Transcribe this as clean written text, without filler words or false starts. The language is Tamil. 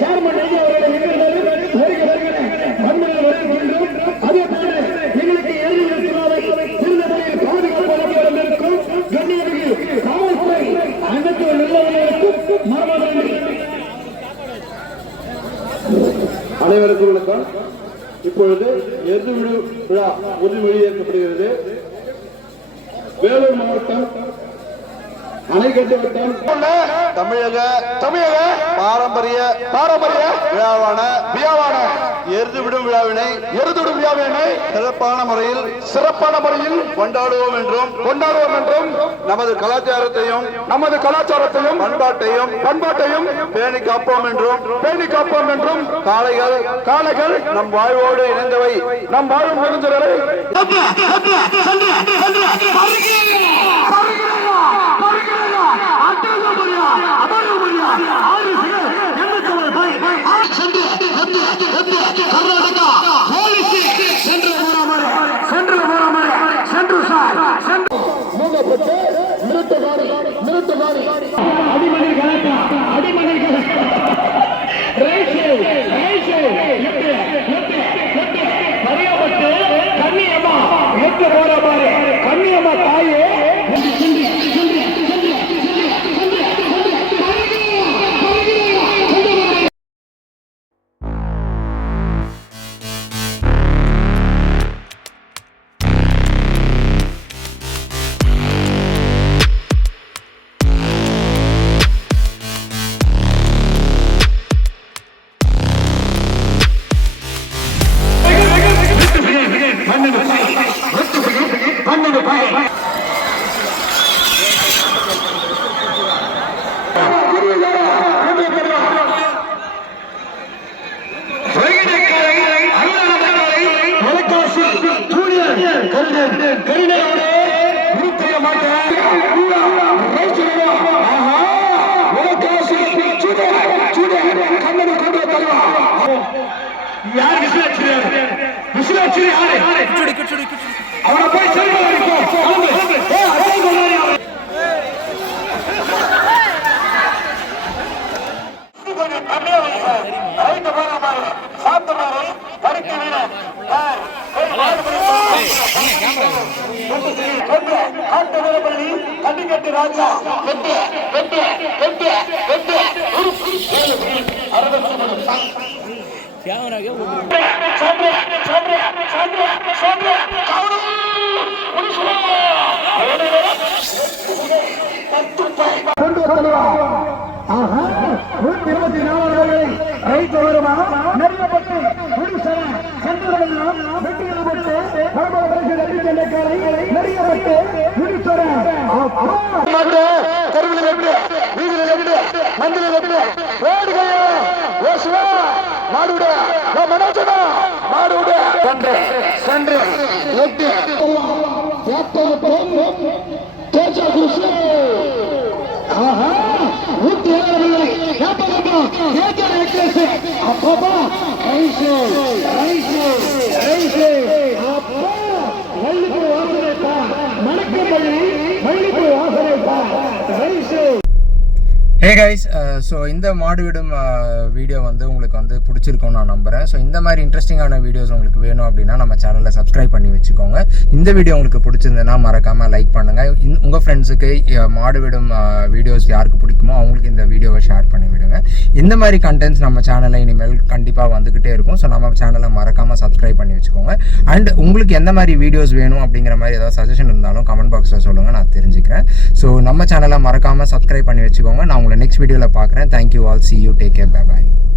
சேர்மன் ஐயா அவர்களை மண்ணில் வருகின்றோம். அதே போல எங்களுக்கு எதிர்ப்பு திருநாளை திருநெல்வேலியில் பாதுகாப்பு வழங்கிடம் இருக்கும் கண்ணியமிகு காவல்துறை அனைத்து நிர்வாகிகளுக்கும் மரபு அனைவருக்கும் வணக்கம். இப்பொழுது எருது விடு விழா உறுதிமொழி ஏற்கப்படுகிறது. வேலூர் மாவட்டம் அணைக்கட்டு வட்டம் தமிழக பாரம்பரிய விழாவான எருது விடும் விழாவினை சிறப்பான முறையில் கொண்டாடுவோம் என்றும் நமது கலாச்சாரத்தையும் பண்பாட்டையும் பேணி காப்போம் என்றும் காளைகள் நம் வாழ்வோடு இணைந்தவை, நம் வாழும் நெடுஞ்சலை கண்ணியம்மா தாயே ராஜா Hey guys, ஸோ இந்த மாடு விடும் வீடியோ வந்து உங்களுக்கு வந்து பிடிச்சிருக்கும்னு நான் நம்புகிறேன். ஸோ இந்த மாதிரி இன்ட்ரெஸ்டிங்கான வீடியோஸ் உங்களுக்கு வேணும் அப்படின்னா நம்ம சேனலை சப்ஸ்கிரைப் பண்ணி வச்சுக்கோங்க. இந்த வீடியோ உங்களுக்கு பிடிச்சிருந்ததுன்னா மறக்காமல் லைக் பண்ணுங்கள். உங்கள் ஃப்ரெண்ட்ஸுக்கு மாடு விடும் வீடியோஸ் யாருக்கு பிடிக்குமோ அவங்களுக்கு இந்த வீடியோவை ஷேர் பண்ணி விடுங்க. இந்த மாதிரி கண்டென்ட்ஸ் நம்ம சேனலில் இனிமேல் கண்டிப்பாக வந்துக்கிட்டே இருக்கும். ஸோ நம்ம சேனலை மறக்காமல் சப்ஸ்கிரைப் பண்ணி வச்சுக்கோங்க. அண்ட் உங்களுக்கு எந்த மாதிரி வீடியோஸ் வேணும் அப்படிங்கிற மாதிரி ஏதாவது சஜஷன் இருந்தாலும் கமெண்ட் பாக்ஸில் சொல்லுங்கள், நான் தெரிஞ்சுக்கிறேன். ஸோ நம்ம சேனலை மறக்காமல் சப்ஸ்கிரைப் பண்ணி வச்சுக்கோங்க. நான் உங்களை நெக்ஸ்ட் வீடியோவில் பார்க்குறேன். Thank you all. See you. Take care. Bye bye.